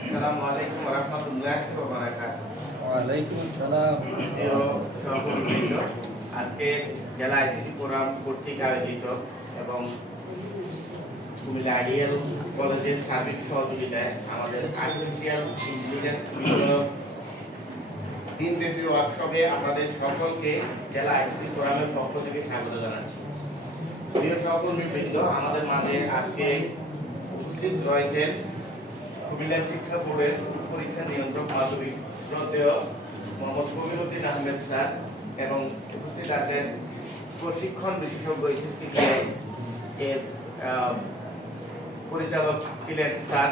আসসালামু আলাইকুম আমাদের আর্টিফিশিয়াল আপনাদের সকলকে জেলা আইসিটি ফোরামের পক্ষ থেকে স্বাগত জানাচ্ছি। প্রিয় সহকর্মীবৃন্দ আমাদের মাঝে আজকে উপস্থিত রয়েছেন কুমিল্লা শিক্ষা বোর্ডের পরীক্ষা নিয়ন্ত্রক মাধবী শ্রদ্ধেয় মোহাম্মদ কবিরুদ্দিন আহমেদ স্যার এবং উপস্থিত আছেন প্রশিক্ষণ বিশেষজ্ঞ এসএসটি এর পরিচালক ছিলেন sir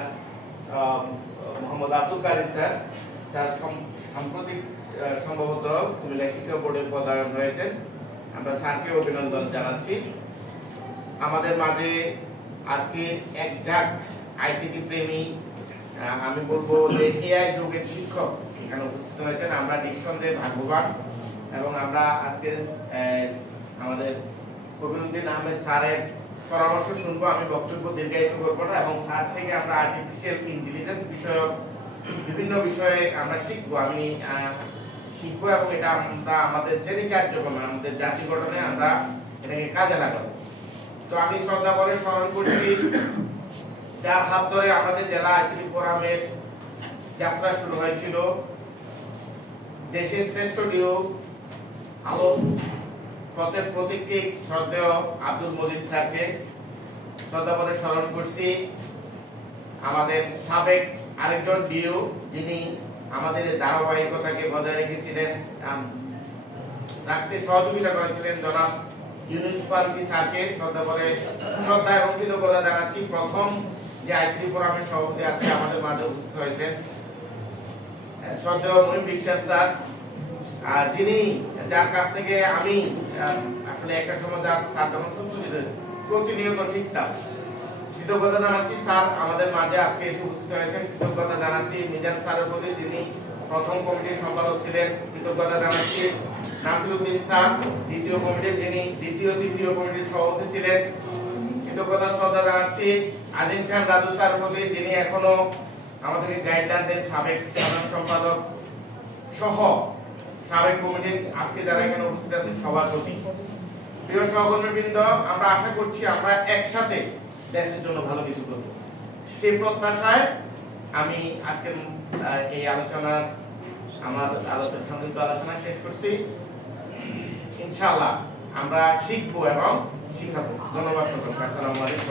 Mohammad Abdul Kader sir. Sir সাম্প্রতিক সম্ভবত কুমিল্লা শিক্ষা বোর্ডে পদায়ন হয়েছেন আমরা স্যারকে অভিনন্দন জানাচ্ছি। আমাদের মাঝে আজকে এক ঝাঁক আইসিটি প্রেমী আমি বলব যে এআই যুগের শিক্ষক এখানে উপস্থিত হয়েছেন। আমরা নিঃসন্দেহে ভাগ্যবান এবং আমরা আজকে আমাদের কবিরুদ্দিন আহমেদ স্যারের পরামর্শ শুনব। আমি বক্তব্য দীর্ঘায়িত করব না এবং স্যার থেকে আমরা আর্টিফিশিয়াল ইন্টেলিজেন্স বিষয়ক বিভিন্ন বিষয়ে আমরা শিখব। আমি শিখব এবং এটা আমরা আমাদের শ্রেণি কার্যক্রমে আমাদের জাতি গঠনে আমরা এটাকে কাজে লাগাবো। তো আমি শ্রদ্ধা করে স্মরণ করছি, যার হাত ধরে আমাদের জেলা আইসিটি ফোরামের যাত্রা শুরু হয়েছিল। দেশের শ্রেষ্ঠ ডিও আলো পথের প্রতীকী শ্রদ্ধেয় আব্দুল মজিদ স্যারকে শ্রদ্ধা করে স্মরণ করছি। আমাদের সাবেক আরেকজন ডিও, যিনি আমাদের ধারাবাহিকতাকে বজায় রেখেছিলেন রাখতে সহযোগিতা করেছিলেন জনাব ইউনুস পালকি স্যারকে শ্রদ্ধা শ্রদ্ধা এবং কৃতজ্ঞতা জানাচ্ছি। প্রথম যে আইসিডি ফোরামের সভাপতি আজকে আমাদের মাঝে উপস্থিত হয়েছেন শ্রদ্ধেয় মহিম বিশ্বাস স্যার। যিনি যার কাছ থেকে আমি আসলে একটা সময় যার স্যার যখন সুস্থ প্রতিনিয়ত শিখতাম। কৃতজ্ঞতা জানাচ্ছি স্যার, আমাদের মাঝে আজকে এসে উপস্থিত হয়েছেন। কৃতজ্ঞতা জানাচ্ছি মিজান স্যারের প্রতি যিনি প্রথম কমিটির সম্পাদক ছিলেন, কৃতজ্ঞতা জানাচ্ছি স্যার দ্বিতীয় কমিটির যিনি দ্বিতীয়, তৃতীয় কমিটির সভাপতি ছিলেন, কৃতজ্ঞতা, শ্রদ্ধা জানাচ্ছি। আজিম খান যিনি এখনও আমাদেরকে গাইডলাইন দেন, সাবেক সাধারণ সম্পাদক সহ সাবেক আজকে যারা এখানে উপস্থিত আছেন প্রিয় সহকর্মীবৃন্দ, আমরা আশা করছি আমরা একসাথে দেশের জন্য ভালো কিছু করব। সেই প্রত্যাশায় আমি আজকের এই আলোচনা আমার আলোচনা সংক্ষিপ্ত আলোচনা শেষ করছি ইনশাআল্লাহ আমরা শিখবো এবং শিখাবো ধন্যবাদ সকলকে আসসালামু আলাইকুম